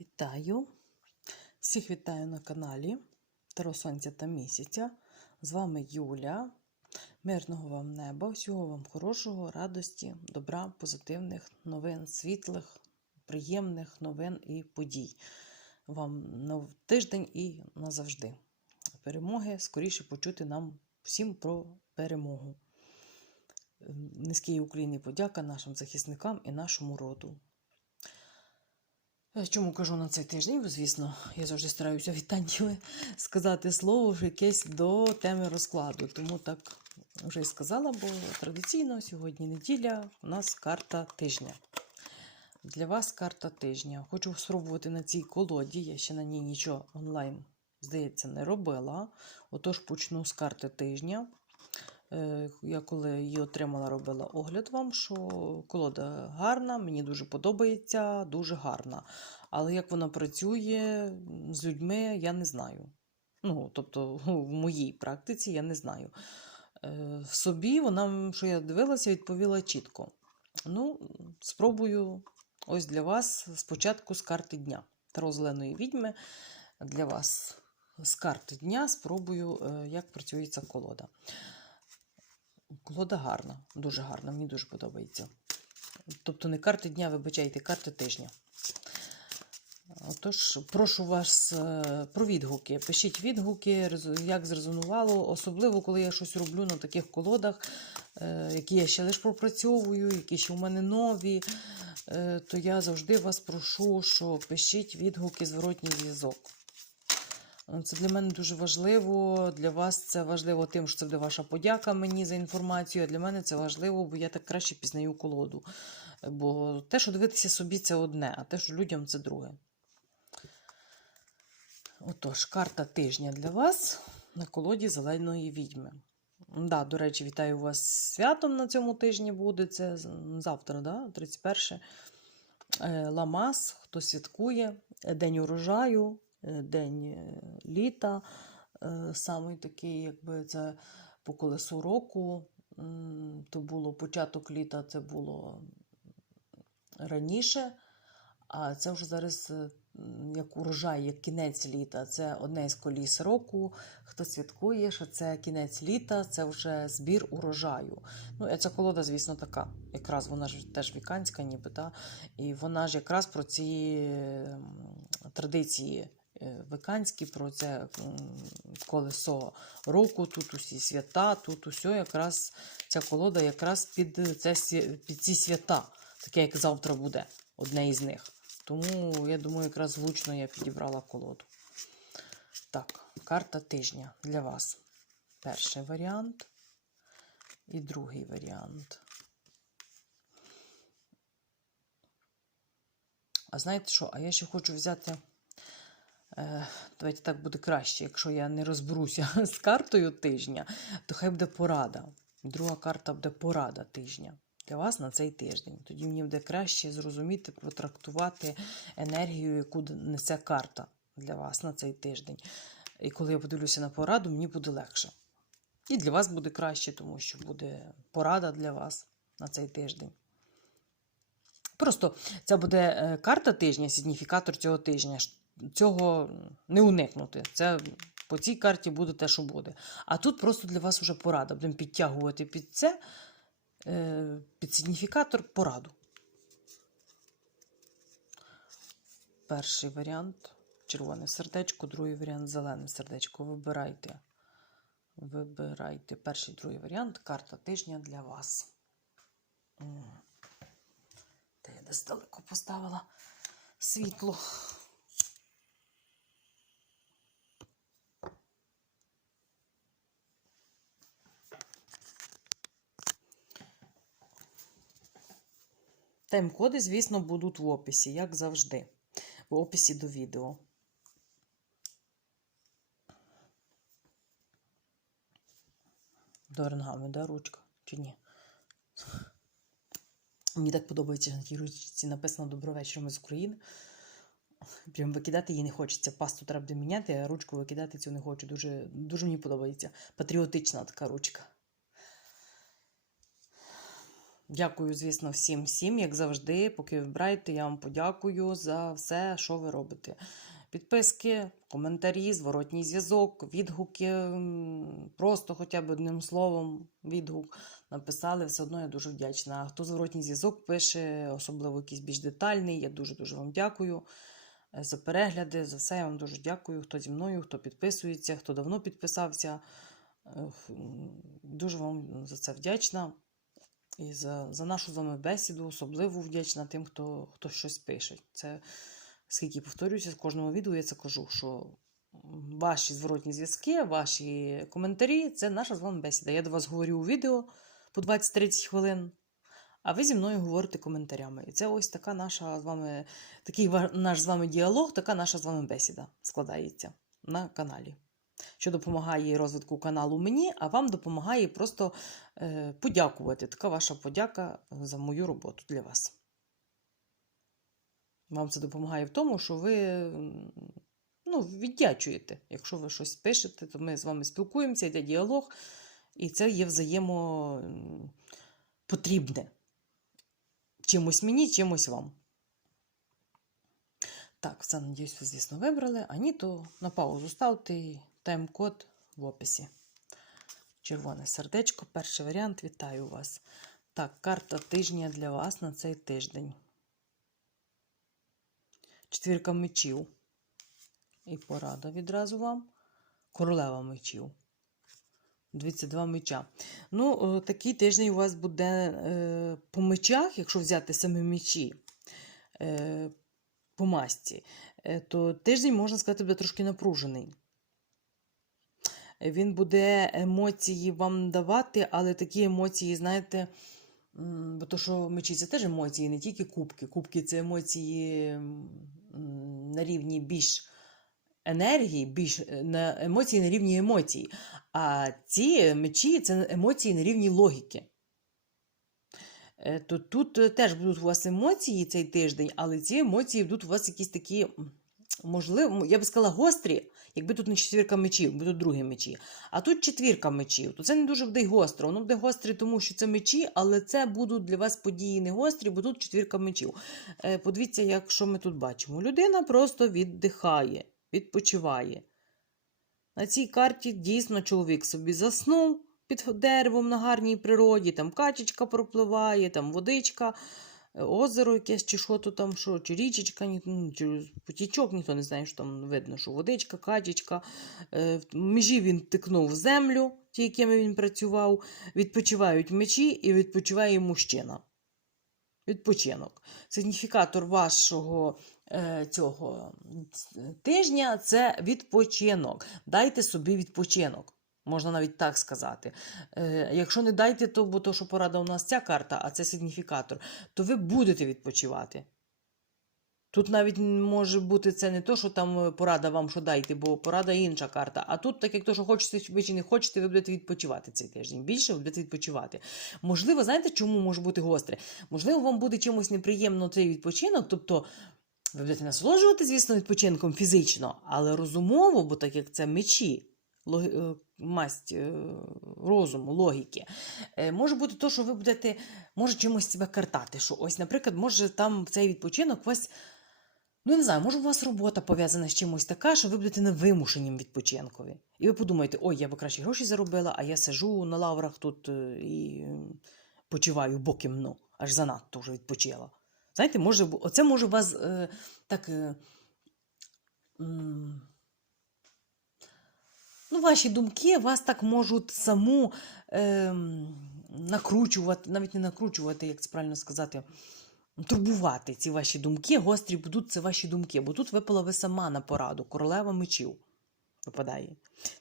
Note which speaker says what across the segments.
Speaker 1: Вітаю! Всіх вітаю на каналі Таро Сонця та місяця. З вами Юля. Мирного вам неба, всього вам хорошого, радості, добра, позитивних новин, світлих, приємних новин і подій. Вам на тиждень і назавжди. Перемоги скоріше почути нам всім про перемогу. Низький Україні подяка нашим захисникам і нашому роду. Чому кажу на цей тиждень? Бо, звісно, я завжди стараюся вітаннями сказати слово вже якесь до теми розкладу. Тому так вже й сказала, бо традиційно сьогодні неділя у нас карта тижня. Для вас карта тижня. Хочу спробувати на цій колоді. Я ще на ній нічого онлайн, здається, не робила. Отож, почну з карти тижня. Е, Я коли її отримала, робила огляд вам, що колода гарна, мені дуже подобається, дуже гарна. Але як вона працює з людьми, я не знаю. Ну, тобто, в моїй практиці я не знаю. Е, собі вона, що я дивилася, відповіла чітко. Ну, спробую ось для вас спочатку з карти дня. Таро зеленої відьми для вас з карти дня спробую, е, як працює ця колода. Колода гарна, дуже гарна, мені дуже подобається. Тобто не карти дня, вибачайте, карти тижня. Отож, прошу вас е, про відгуки. Пишіть відгуки, як зрезонувало, особливо, коли я щось роблю на таких колодах, е, які я ще лише пропрацьовую, які ще у мене нові. е, То я завжди вас прошу, що пишіть відгуки, зворотній зв'язок. Е, Це для мене дуже важливо. Для вас це важливо тим, що це буде ваша подяка мені за інформацію. А для мене це важливо, бо я так краще пізнаю колоду. Е, Бо те, що дивитися собі, це одне, а те, що людям це друге. Отож, карта тижня для вас на колоді зеленої відьми. Да, до речі, вітаю вас святом на цьому тижні буде. Це завтра, да? 31 Е, Ламас, хто святкує, День урожаю, День е, літа. е, Самий такий, якби це по колесу року. То було початок літа, це було раніше. А це вже зараз е, як урожай, як кінець літа. Це одне із коліс року. Хто святкує, що це кінець літа, це вже збір урожаю. Ну, ця колода, звісно, така. Якраз вона ж теж віканська, ніби, та? і вона ж якраз про ці традиції. Веканські про це колесо року, тут усі свята, тут усе якраз ця колода якраз під, це, під ці свята, таке як завтра буде, одне із них. Тому я думаю, якраз влучно я підібрала колоду. Так, карта тижня для вас. Перший варіант і другий варіант. А знаєте що? А я ще хочу взяти. Е, давайте так буде краще. Якщо я не розберуся з картою тижня, то хай буде порада. Друга карта буде порада тижня для вас на цей тиждень. Тоді мені буде краще зрозуміти, протрактувати енергію, яку несе карта для вас на цей тиждень. І коли я подивлюся на пораду, мені буде легше. І для вас буде краще, тому що буде порада для вас на цей тиждень. Просто це буде е, карта тижня, сигніфікатор цього тижня. Цього не уникнути. Це по цій карті буде те, що буде. А тут просто для вас вже порада. Будемо підтягувати під це, е, під сигніфікатор пораду. Перший варіант червоне сердечко, другий варіант зелене сердечко. Вибирайте. Вибирайте перший другий варіант. Карта тижня для вас. Та я десь далеко поставила світло. Тайм-коди, звісно, будуть в описі, як завжди. В описі до відео. До оригами, да, ручка? Чи ні? Мені так подобається, на тій ручці написано Доброго вечора ми з України. Прям викидати її не хочеться. Пасту треба міняти, а ручку викидати цю не хочу. Дуже, дуже мені подобається. Патріотична така ручка. Дякую, звісно, всім, всім, як завжди. Поки ви я вам подякую за все, що ви робите. Підписки, коментарі, зворотній зв'язок, відгуки, просто хоча б одним словом відгук написали, все одно я дуже вдячна. Хто зворотній зв'язок пише, особливо якийсь більш детальний, я дуже-дуже вам дякую е, за перегляди, за все я вам дуже дякую. Хто зі мною, хто підписується, хто давно підписався. Дуже вам за це вдячна. І за, за нашу з вами бесіду особливо вдячна тим, хто, хто щось пише. Це скільки повторююся, з кожного відео я це кажу, що ваші зворотні зв'язки, ваші коментарі це наша з вами бесіда. Я до вас говорю у відео по 20-30 хвилин, а ви зі мною говорите коментарями. І це ось така наша з вами, такий наш з вами діалог, така наша з вами бесіда складається на каналі. Що допомагає розвитку каналу мені, а вам допомагає просто е, подякувати. Така ваша подяка за мою роботу для вас. Вам це допомагає в тому, що ви ну, віддячуєте. Якщо ви щось пишете, то ми з вами спілкуємося, йде діалог, і це є взаємо м, потрібне. Чимось мені, чимось вам. Так, все, надіюсь, ви, звісно, вибрали. А ні, то на паузу ставте тайм-код в описі. Червоне сердечко, перший варіант. Вітаю вас. Так, карта тижня для вас на цей тиждень. Четвірка мечів. І порада відразу вам. Королева мечів. Дивіться, два меча. Ну, такий тиждень у вас буде е, по мечах, якщо взяти самі мечі е, по масті, е, то тиждень, можна сказати, буде трошки напружений. Він буде емоції вам давати, але такі емоції, знаєте, бо то, що мечі це теж емоції, не тільки кубки. Кубки це емоції на рівні більш енергії, більш е, на емоції на рівні емоцій. А ці мечі це емоції на рівні логіки. Е, То тут е, теж будуть у вас емоції цей тиждень, але ці емоції будуть у вас якісь такі, можливо, я би сказала, гострі, якби тут не четвірка мечів, тут другі мечі. А тут четвірка мечів, то це не дуже буде й гостро. Воно буде гостре, тому що це мечі, але це будуть для вас події не гострі, бо тут четвірка мечів. Е, Подивіться, як що ми тут бачимо. Людина просто віддихає, відпочиває. На цій карті дійсно чоловік собі заснув під деревом на гарній природі, там качечка пропливає, там водичка, озеро якесь, чи що то там, що, чи річечка, ні- ну, чи потічок, ніхто не знає, що там видно, що водичка, качечка. Е, В межі він тикнув землю, ті, якими він працював, відпочивають мечі і відпочиває мужчина. Відпочинок. Сигніфікатор вашого е, цього тижня це відпочинок. Дайте собі відпочинок. Можна навіть так сказати. Е, якщо не дайте, то бо то, що порада у нас ця карта, а це сигніфікатор, то ви будете відпочивати. Тут навіть може бути це не то, що там е, порада вам що дайте, бо порада інша карта. А тут, так як то, що хочете ви чи не хочете, ви будете відпочивати цей тиждень. Більше ви будете відпочивати. Можливо, знаєте, чому може бути гостре? Можливо, вам буде чимось неприємно цей відпочинок, тобто. Ви будете насолоджувати, звісно, відпочинком фізично, але розумово, бо так як це мечі, е, масть е, розуму, логіки, е, може бути то, що ви будете, може чимось себе картати. Що ось, наприклад, може там цей відпочинок вас, ну не знаю, може у вас робота пов'язана з чимось така, що ви будете невимушенім відпочинкові. І ви подумаєте, ой, я би краще гроші заробила, а я сижу на лаврах тут е, і почиваю боки мну, аж занадто вже відпочила. Знаєте, може, оце може вас е, так. Е, ну, ваші думки вас так можуть саму е, накручувати, навіть не накручувати, як це правильно сказати, турбувати ці ваші думки. Гострі будуть це ваші думки, бо тут випала ви сама на пораду, королева мечів випадає.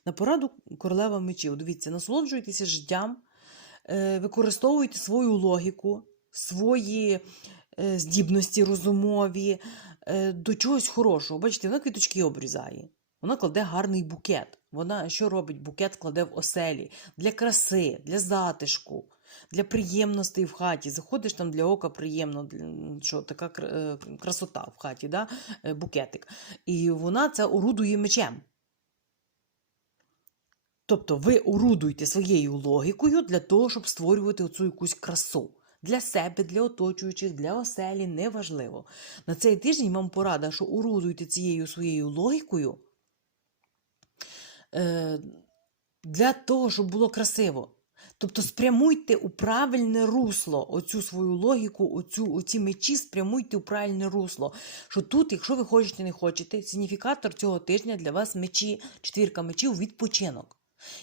Speaker 1: На пораду королева мечів. Дивіться, насолоджуйтеся життям, е, використовуйте свою логіку, свої е, здібності розумові е, до чогось хорошого. Бачите, вона квіточки обрізає. Вона кладе гарний букет. Вона що робить? Букет кладе в оселі для краси, для затишку, для приємностей в хаті. Заходиш там для ока приємно, що така е, красота в хаті, да? е, букетик. І вона це орудує мечем. Тобто ви орудуєте своєю логікою для того, щоб створювати оцю якусь красу. Для себе, для оточуючих, для оселі, неважливо. На цей тиждень вам порада, що орудуйте цією своєю логікою для того, щоб було красиво. Тобто спрямуйте у правильне русло оцю свою логіку, оцю, оці мечі спрямуйте у правильне русло. Що тут, якщо ви хочете, не хочете, сигніфікатор цього тижня для вас мечі, четвірка мечів відпочинок.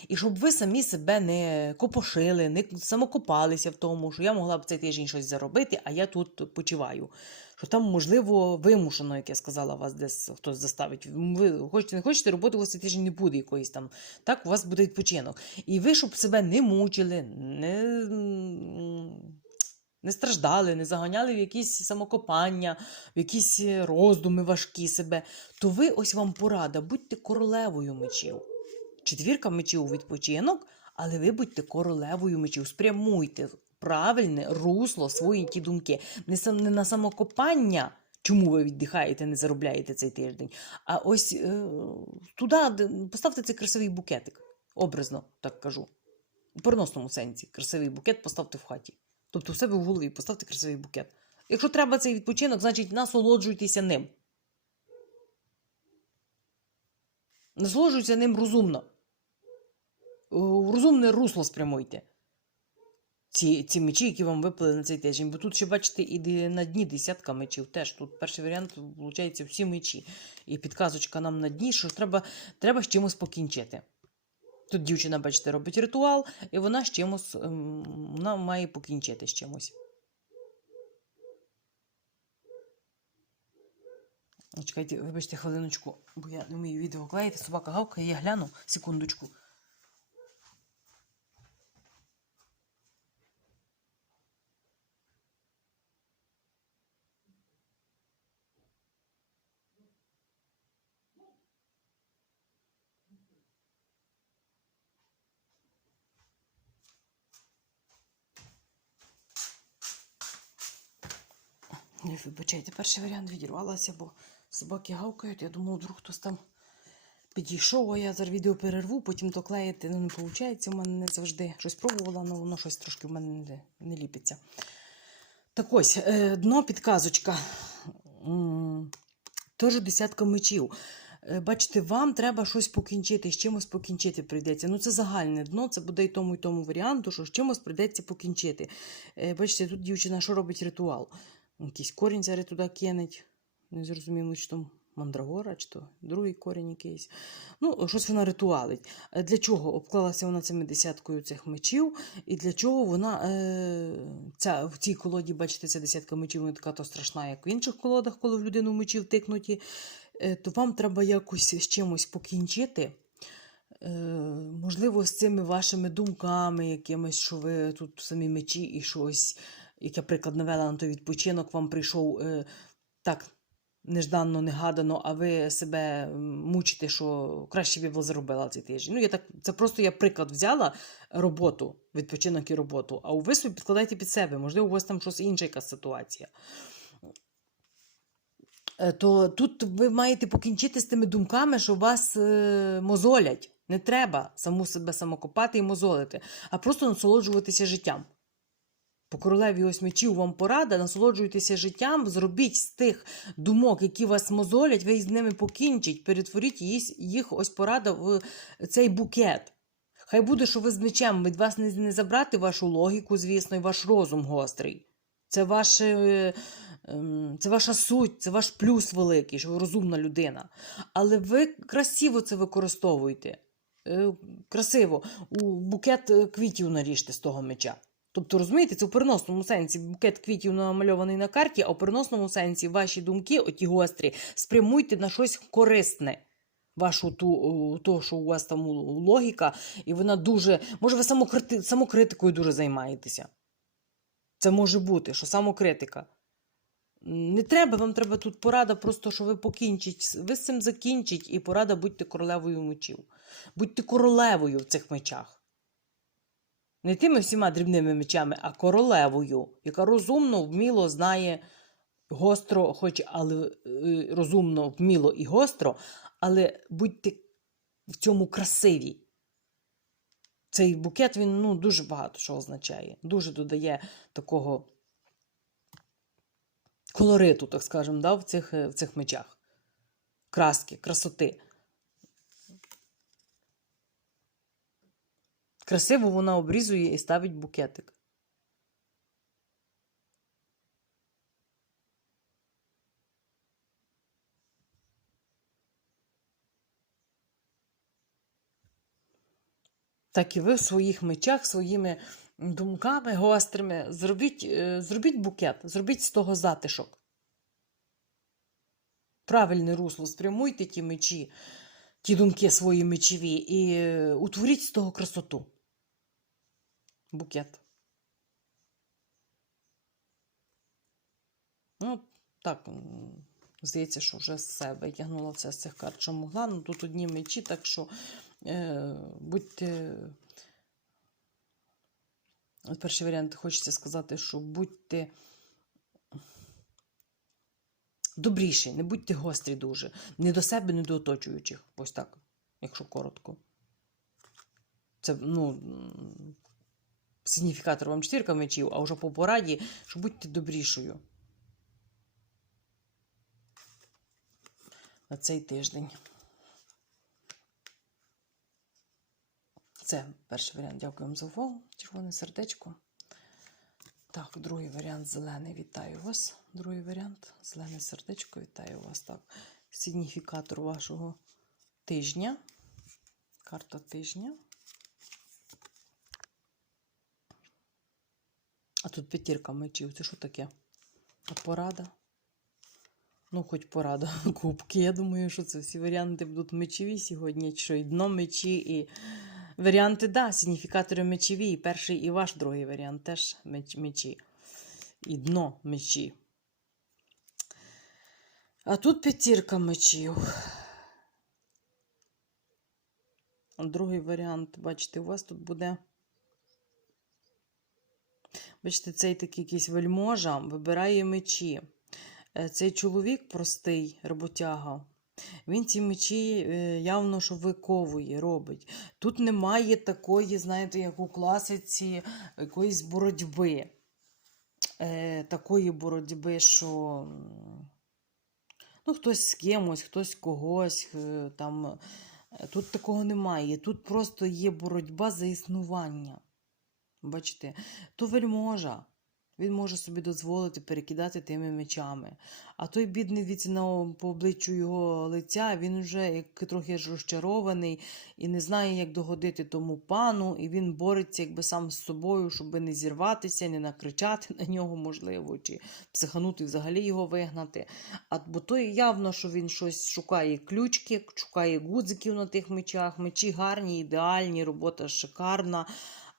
Speaker 1: І щоб ви самі себе не копошили, не самокопалися в тому, що я могла б цей тиждень щось заробити, а я тут почиваю. Що там, можливо, вимушено, як я сказала, вас десь хтось заставить. Ви хочете, не хочете, роботи у вас тиждень не буде якоїсь там. Так, у вас буде відпочинок. І ви, щоб себе не мучили, не, не страждали, не заганяли в якісь самокопання, в якісь роздуми важкі себе, то ви ось вам порада, будьте королевою мечів. Четвірка мечів у відпочинок, але ви будьте королевою мечів, спрямуйте правильне русло свої ті думки. Не, не на самокопання, чому ви віддихаєте, не заробляєте цей тиждень, а ось е, туди поставте цей красивий букетик, образно так кажу. У переносному сенсі красивий букет поставте в хаті. Тобто в себе в голові поставте красивий букет. Якщо треба цей відпочинок, значить насолоджуйтеся ним. Насолоджуйтеся ним розумно. У розумне русло спрямуйте. Ці, ці мечі, які вам випали на цей тиждень. Бо тут ще, бачите, і на дні десятка мечів. Теж тут перший варіант, виходить, всі мечі. І підказочка нам на дні, що треба, треба з чимось покінчити. Тут дівчина, бачите, робить ритуал, і вона з чимось ем, вона має покінчити з чимось. Чекайте, вибачте хвилиночку, бо я не вмію відео клеїти. Собака гавкає, я гляну секундочку. Не вибачайте, перший варіант відірвалася, бо собаки гавкають. Я думала, вдруг хтось там підійшов, а я зараз відео перерву, потім то клеїти ну, не виходить. У мене не завжди щось пробувала, але воно щось трошки в мене не, не ліпиться. Так ось, е, дно підказочка. Теж десятка мечів. Е, Бачите, вам треба щось покінчити, з чимось покінчити прийдеться. Ну, це загальне дно, це буде і тому, і тому варіанту, що з чимось прийдеться покінчити. Е, Бачите, тут дівчина що робить ритуал? Якийсь корінь зараз туди кинеть. Не зрозуміло, чи то мандрагора, чи то другий корінь якийсь. Ну, щось вона ритуалить. Е, Для чого обклалася вона цими десяткою цих мечів, і для чого вона е, ця, в цій колоді, бачите, ця десятка мечів не така то страшна, як в інших колодах, коли в людину мечі втикнуті, е, то вам треба якось з чимось покінчити. Е, можливо, з цими вашими думками, якимось, що ви тут самі мечі і щось, як я приклад навела на той відпочинок, вам прийшов е, так нежданно, негадано, а ви себе мучите, що краще б я була заробила цей тиждень. Ну, я так, це просто я приклад взяла роботу, відпочинок і роботу, а у ви собі підкладайте під себе. Можливо, у вас там щось інша якась ситуація. Е, То тут ви маєте покінчити з тими думками, що вас е, мозолять. Не треба саму себе самокопати і мозолити, а просто насолоджуватися життям. По королеві ось мечів вам порада, насолоджуйтеся життям, зробіть з тих думок, які вас мозолять, ви з ними покінчіть, перетворіть їх, ось порада в цей букет. Хай буде, що ви з мечем, від вас не, забрати вашу логіку, звісно, і ваш розум гострий. Це ваше. ем, Це ваша суть, це ваш плюс великий, що ви розумна людина. Але ви красиво це використовуєте. Е, Красиво. У букет квітів наріжте з того меча. Тобто, розумієте, це в переносному сенсі букет квітів намальований на карті, а в переносному сенсі ваші думки, оті гострі, спрямуйте на щось корисне. Вашу ту, то, що у вас там логіка, і вона дуже. Може, ви самокрити, самокритикою дуже займаєтеся. Це може бути, що самокритика. Не треба, вам треба тут порада, просто що ви покінчіть. Ви з цим закінчіть, і порада будьте королевою мечів. Будьте королевою в цих мечах. Не тими всіма дрібними мечами, а королевою, яка розумно, вміло знає гостро, хоч але е, розумно, вміло і гостро, але будьте в цьому красиві. цей букет він ну, дуже багато що означає. Дуже додає такого колориту, так скажемо, да, в, цих, е, в цих мечах. Краски, красоти. Красиво вона обрізує і ставить букетик. Так і ви в своїх мечах, своїми думками гострими зробіть, е, зробіть букет, зробіть з того затишок. Правильне русло, спрямуйте ті мечі, ті думки свої мечові і е, утворіть з того красоту. Букет. Ну, так, здається, що вже все витягнула все з цих карт, що могла. Ну, тут одні мечі, так що е, будьте. Перший варіант хочеться сказати, що будьте добріші, не будьте гострі дуже. Не до себе, не до оточуючих. Ось так, якщо коротко. Це, ну, сигніфікатор вам чотирка мечів, а вже по пораді, що будьте добрішою. На цей тиждень. Це перший варіант. Дякую вам за увагу. Червоне сердечко. Так, другий варіант зелений. Вітаю вас. Другий варіант. Зелене сердечко. Вітаю вас. Так. Сигніфікатор вашого тижня. Карта тижня. А тут п'ятірка мечів. Це що таке? А порада? Ну, хоч порада. Кубки. Я думаю, що це всі варіанти будуть мечові сьогодні. Що і дно мечі, і варіанти, да, сигніфікатори мечові. І перший, і ваш другий варіант теж меч, мечі. І дно мечі. А тут п'ятірка мечів. Другий варіант, бачите, у вас тут буде. Бачите, цей такий якийсь вельможа вибирає мечі. Е, Цей чоловік простий, роботяга, він ці мечі е, явно що виковує, робить. Тут немає такої, знаєте, як у класиці, якоїсь боротьби. Е, Такої боротьби, що ну, хтось з кимось, хтось когось. Там. Тут такого немає. Тут просто є боротьба за існування. Бачите, то вельможа. Він може собі дозволити перекидати тими мечами. А той бідний віці на по обличчю його лиця, він вже як трохи розчарований і не знає, як догодити тому пану, і він бореться якби сам з собою, щоб не зірватися, не накричати на нього, можливо, чи психанути взагалі його вигнати. А бо той явно, що він щось шукає ключки, шукає гудзиків на тих мечах. Мечі гарні, ідеальні, робота шикарна,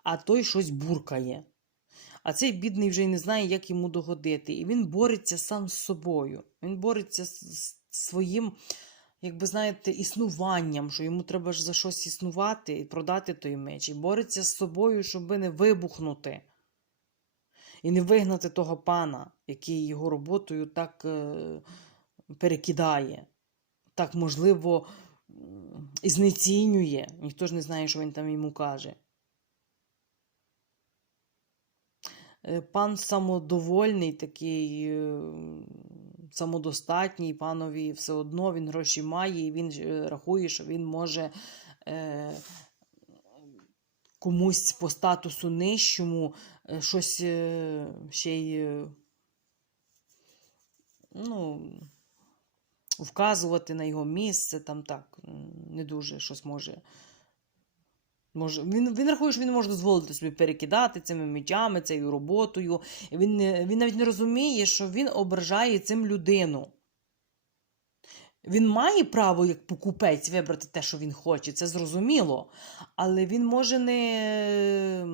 Speaker 1: а той щось буркає. А цей бідний вже й не знає, як йому догодити. І він бореться сам з собою. Він бореться з своїм, як би знаєте, існуванням, що йому треба ж за щось існувати і продати той меч. І бореться з собою, щоб не вибухнути. І не вигнати того пана, який його роботою так е, перекидає, так, можливо, і знецінює. Ніхто ж не знає, що він там йому каже. Е, Пан самодовольний, такий е, самодостатній, панові все одно він гроші має, і він е, рахує, що він може е, комусь по статусу нижчому е, щось е, ще й е, ну, вказувати на його місце, там так, не дуже щось може. Може, він, він рахує, що він може дозволити собі перекидати цими мечами, цією роботою. Він, він навіть не розуміє, що він ображає цим людину. Він має право, як покупець, вибрати те, що він хоче, це зрозуміло. Але він може не,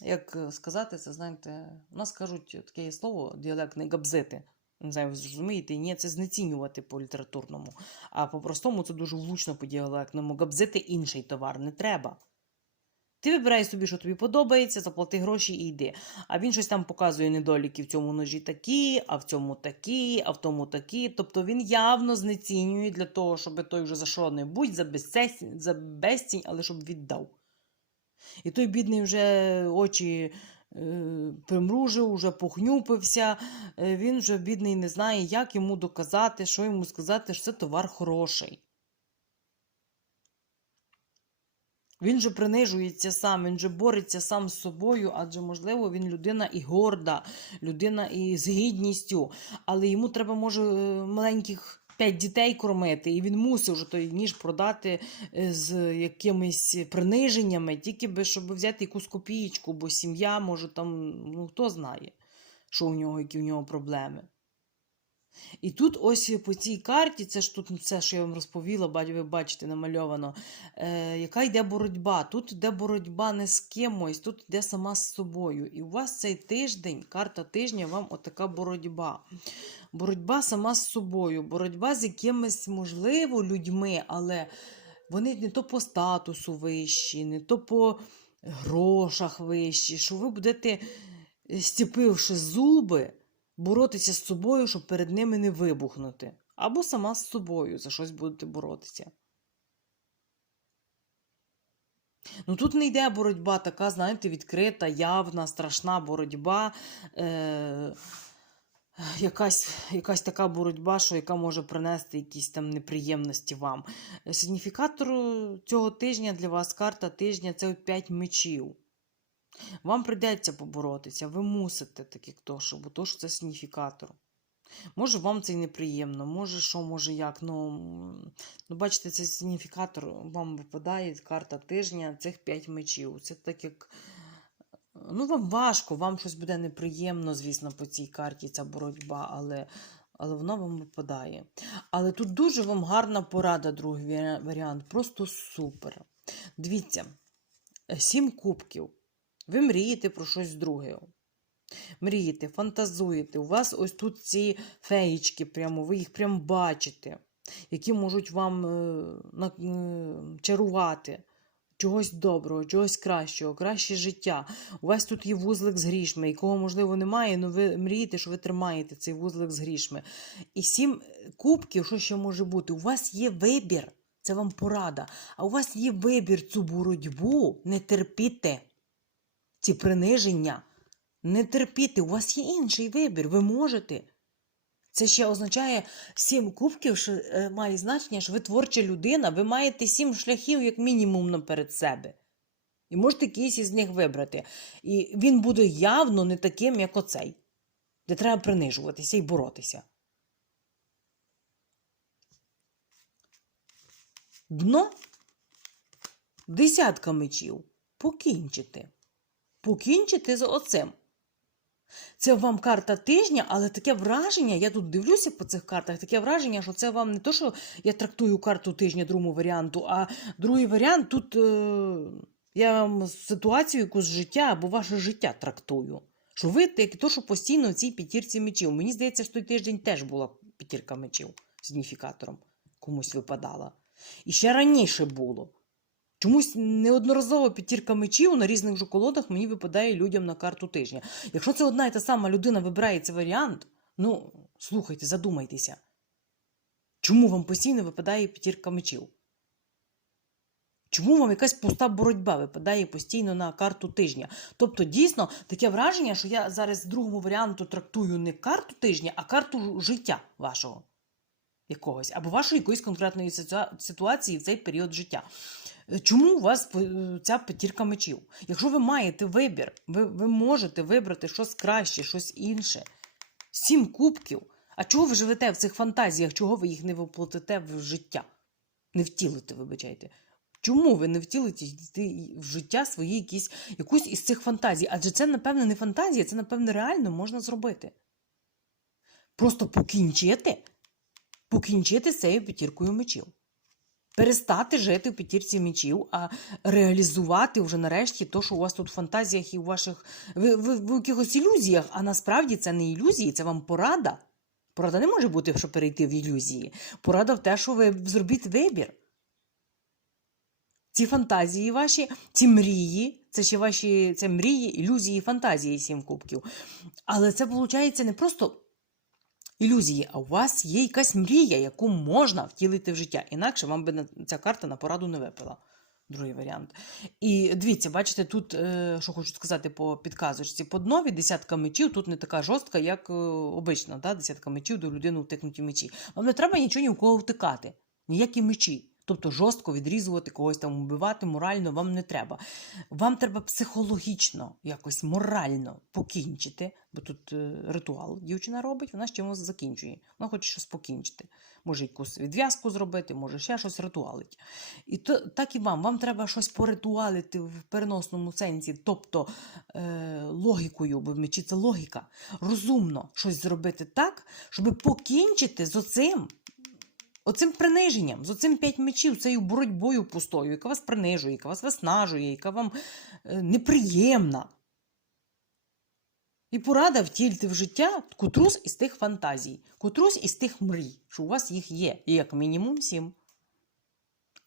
Speaker 1: як сказати, це знаєте, у нас кажуть таке слово діалектне габзити. Не знаю, ви зрозумієте, ні, це знецінювати по літературному. А по-простому це дуже влучно по діалектному. Габзити інший товар не треба. Ти вибирай собі, що тобі подобається, заплати гроші і йди. А він щось там показує недоліки в цьому ножі такі, а в цьому такі, а в тому такі. Тобто він явно знецінює для того, щоб той вже за що-небудь, за безцінь, за безцінь, але щоб віддав. І той бідний вже очі е, примружив, вже похнюпився. Е, він вже бідний не знає, як йому доказати, що йому сказати, що це товар хороший. Він же принижується сам, він же бореться сам з собою, адже, можливо, він людина і горда, людина і з гідністю, але йому треба, може, е, маленьких п'ять дітей кормити, і він мусив вже той ніж продати е, з якимись приниженнями, тільки би, щоб взяти якусь копієчку, бо сім'я, може, там, ну хто знає, що у нього, які у нього проблеми. І тут ось по цій карті, це ж тут все, що я вам розповіла, ви бачите, намальовано, е, яка йде боротьба. Тут йде боротьба не з кимось, тут йде сама з собою. І у вас цей тиждень, карта тижня, вам отака боротьба. Боротьба сама з собою, боротьба з якимись, можливо, людьми, але вони не то по статусу вищі, не то по грошах вищі, що ви будете, е, стіпивши зуби, боротися з собою, щоб перед ними не вибухнути. Або сама з собою за щось будете боротися. Ну тут не йде боротьба така, знаєте, відкрита, явна, страшна боротьба. Е- якась, якась така боротьба, що яка може принести якісь там неприємності вам. Сигніфікатор цього тижня для вас карта тижня це 5 мечів. Вам прийдеться поборотися, ви мусите, так як то, що, бо то, що це сигніфікатор. Може, вам це й неприємно, може, що, може як. Ну, ну бачите, цей сигніфікатор вам випадає карта тижня цих 5 мечів. Це так як. Ну, вам важко, вам щось буде неприємно, звісно, по цій карті ця боротьба, але, але вона вам випадає. Але тут дуже вам гарна порада, другий варіант. Просто супер. Дивіться, сім кубків. Ви мрієте про щось друге. Мрієте, фантазуєте. У вас ось тут ці феєчки, прямо, ви їх прямо бачите, які можуть вам е, е, чарувати чогось доброго, чогось кращого, краще життя. У вас тут є вузлик з грішми, якого, можливо, немає, але ви мрієте, що ви тримаєте цей вузлик з грішми. І сім кубків, що ще може бути? У вас є вибір, це вам порада. А у вас є вибір цю боротьбу не терпіти, ці приниження. Не терпіти, у вас є інший вибір, ви можете. Це ще означає сім кубків, що е, має значення, що ви творча людина, ви маєте сім шляхів, як мінімум, наперед себе. І можете якийсь із них вибрати. І він буде явно не таким, як оцей, де треба принижуватися і боротися. Дно десятка мечів. Покінчити. Покінчити з оцим. Це вам карта тижня, але таке враження, я тут дивлюся по цих картах, таке враження, що це вам не то, що я трактую карту тижня другому варіанту, а другий варіант тут е, я вам ситуацію якусь життя або ваше життя трактую. Що ви як то, що постійно в цій п'ятірці мечів. Мені здається, що той тиждень теж була п'ятірка мечів сигніфікатором. Комусь випадала. І ще раніше було. Чомусь неодноразово п'ятірка мечів на різних же колодах мені випадає людям на карту тижня. Якщо це одна і та сама людина вибирає цей варіант, ну слухайте, задумайтеся. Чому вам постійно випадає п'ятірка мечів? Чому вам якась пуста боротьба випадає постійно на карту тижня? Тобто, дійсно, таке враження, що я зараз другому варіанту трактую не карту тижня, а карту життя вашого якогось, або вашої якоїсь конкретної ситуації в цей період життя. Чому у вас ця п'ятірка мечів? Якщо ви маєте вибір, ви, ви можете вибрати щось краще, щось інше. Сім кубків. А чого ви живете в цих фантазіях? Чого ви їх не воплотите в життя? Не втілите, вибачайте. Чому ви не втілите в життя свої якісь, якусь із цих фантазій? Адже це, напевне, не фантазія, це, напевне, реально можна зробити. Просто покінчити, покінчити з цією п'ятіркою мечів перестати жити в п'ятірці мечів, а реалізувати вже нарешті то, що у вас тут в фантазіях і у ваших ви, ви, ви в якихось ілюзіях, а насправді це не ілюзії, це вам порада. Порада не може бути, щоб перейти в ілюзії. Порада в те, що ви зробіть вибір. Ці фантазії ваші, ці мрії, це ще ваші це мрії, ілюзії, фантазії сім кубків. Але це виходить не просто ілюзії, а у вас є якась мрія, яку можна втілити в життя. Інакше вам би ця карта на пораду не випила. Другий варіант. І дивіться, бачите, тут, е, що хочу сказати по підказочці, по днові десятка мечів тут не така жорстка, як е, обична. Да? Десятка мечів до людини втикнуті мечі. Вам не треба нічого ні у кого втикати, ніякі мечі. Тобто жорстко відрізувати когось там вбивати, морально вам не треба. Вам треба психологічно, якось морально покінчити, бо тут е, ритуал дівчина робить, вона з чимось закінчує. Вона хоче щось покінчити. Може якусь відв'язку зробити, може ще щось ритуалить. І то, так і вам. Вам треба щось поритуалити в переносному сенсі, тобто е, логікою, бо мечі це логіка. Розумно щось зробити так, щоб покінчити з оцим. Оцим приниженням, з оцим п'ять мечів, цією боротьбою пустою, яка вас принижує, яка вас виснажує, яка вам е, неприємна. І порада втільте в життя котрусь із тих фантазій, котрусь із тих мрій, що у вас їх є, і як мінімум сім.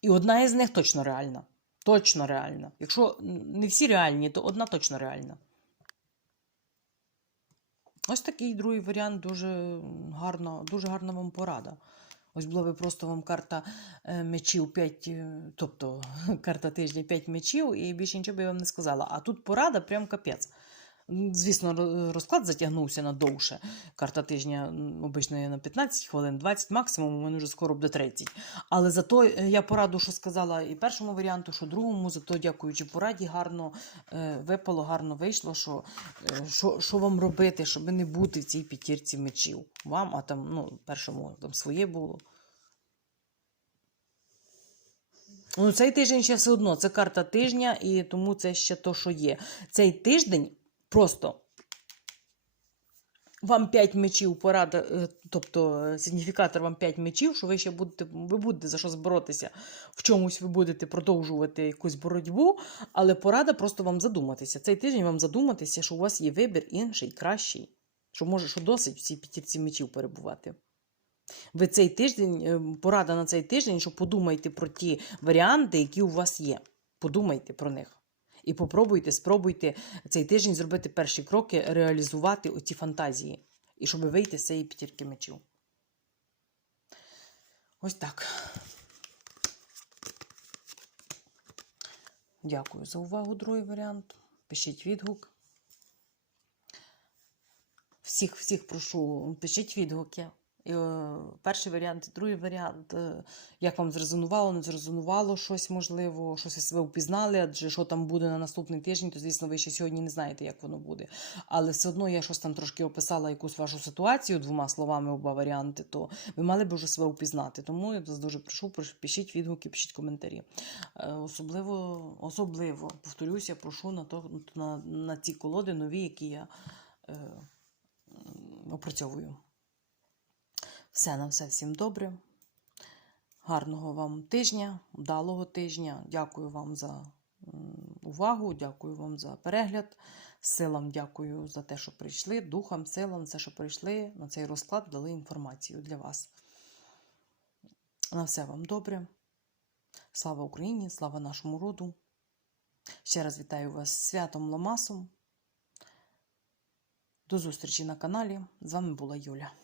Speaker 1: І одна із них точно реальна. Точно реальна. Якщо не всі реальні, то одна точно реальна. Ось такий другий варіант дуже гарна, дуже гарна вам порада. Ось була би просто вам карта е, мечів 5, тобто карта тижня 5 мечів, і більше нічого би я вам не сказала. А тут порада прям капець. Звісно, розклад затягнувся на довше. Карта тижня обично є на 15 хвилин, 20 максимум, у мене вже скоро буде 30. Але зато е, я пораду, що сказала і першому варіанту, що другому, зато дякуючи пораді, гарно е, випало, гарно вийшло, що, е, що, що вам робити, щоб не бути в цій п'ятірці мечів. Вам, а там, ну, першому там своє було. Ну, цей тиждень ще все одно, це карта тижня, і тому це ще то, що є. Цей тиждень просто вам 5 мечів порада, е, тобто е, сигніфікатор вам 5 мечів, що ви ще будете, ви будете за що боротися. В чомусь ви будете продовжувати якусь боротьбу, але порада просто вам задуматися. Цей тиждень вам задуматися, що у вас є вибір інший, кращий. Що може, що досить в цій п'ятірці мечів перебувати. Ви цей тиждень, е, порада на цей тиждень, що подумайте про ті варіанти, які у вас є. Подумайте про них. І попробуйте, спробуйте цей тиждень зробити перші кроки, реалізувати оці фантазії. І щоб вийти з цієї п'ятірки мечів. Ось так. Дякую за увагу, другий варіант. Пишіть відгук. Всіх, всіх прошу, пишіть відгуки. Е, перший варіант, другий варіант. е, Як вам зрезонувало, не зрезонувало щось, можливо, щось ви впізнали, адже що там буде на наступний тиждень, то, звісно, ви ще сьогодні не знаєте, як воно буде. Але все одно я щось там трошки описала якусь вашу ситуацію двома словами, оба варіанти, то ви мали б вже себе впізнати. Тому я вас дуже прошу, прошу, пишіть відгуки, пишіть коментарі. Е, Особливо, особливо, повторюся, прошу на, то, на, на ці колоди нові, які я е, опрацьовую. Все на все всім добре. Гарного вам тижня, вдалого тижня. Дякую вам за увагу, дякую вам за перегляд. Силам дякую за те, що прийшли. Духам, силам, за що прийшли на цей розклад, дали інформацію для вас. На все вам добре. Слава Україні, слава нашому роду. Ще раз вітаю вас з святом Ламасом. До зустрічі на каналі. З вами була Юля.